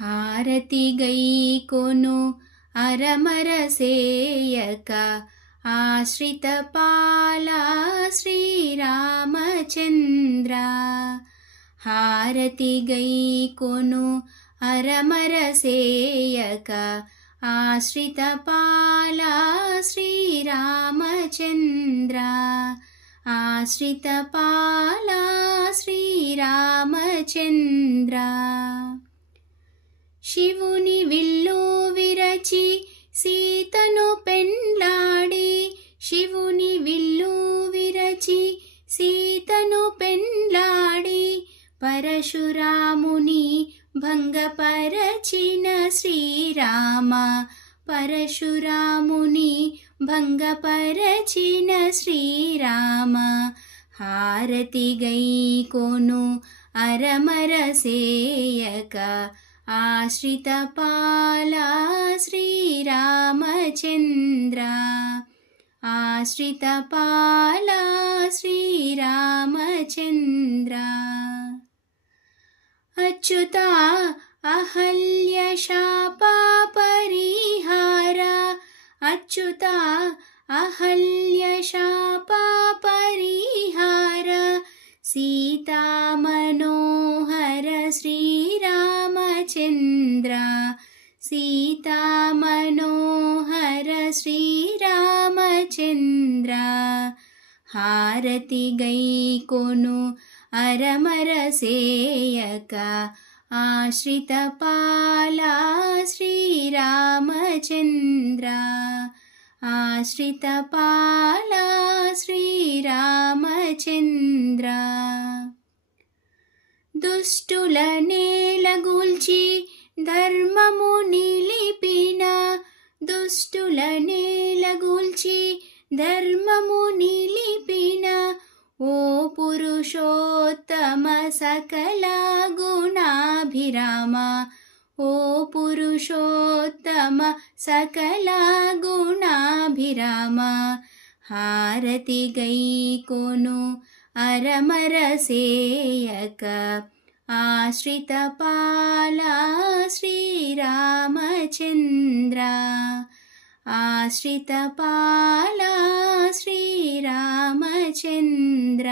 హారతి గైకొను అరమరసేయక ఆశ్రిత పాలా శ్రీరామచంద్ర. హారతి గైకొను అరమరసేయక ఆశ్రిత పాలా శ్రీరామచంద్ర. ఆశ్రిత పాలా శ్రీరామచంద్ర. శివుని విల్లు విరచి సీతను పెండ్లాడి, శివుని విల్లు విరచి సీతను పెండ్లాడి, పరశురాముని భంగపరచిన శ్రీరామ. పరశురాముని భంగపరచిన శ్రీరామ. హారతి గైకొను అరమరసేయక ఆశ్రిత పాలా శ్రీరామచంద్ర. ఆశ్రిత పాలా శ్రీరామచంద్ర. అచ్యుత అహల్య శాప పరిహార. అచ్యుత అహల్య శాప పరిహార. సీతా మనోహర శ్రీరామచంద్ర. సీతా మనోహర శ్రీరామచంద్ర. హారతి గైకొను అరమరసేయక ఆశ్రిత పాలా శ్రీరామచంద్ర. ఆశ్రిత పాలా శ్రీరామచంద్ర. దుష్టుల నేలగూల్చి ధర్మము నిలిపిన, దుష్టుల నేలగూల్చి ధర్మము నిలిపిన, ఓ పురుషోత్తమ సకల గుణాభిరామ. ఓ పురుషోత్తమ సకల గుణాభిరామ. హారతి గైకొను అరమరసేయక ఆశ్రిత పాలా శ్రీరామచంద్ర. ఆశ్రిత పాలా శ్రీరామచంద్ర.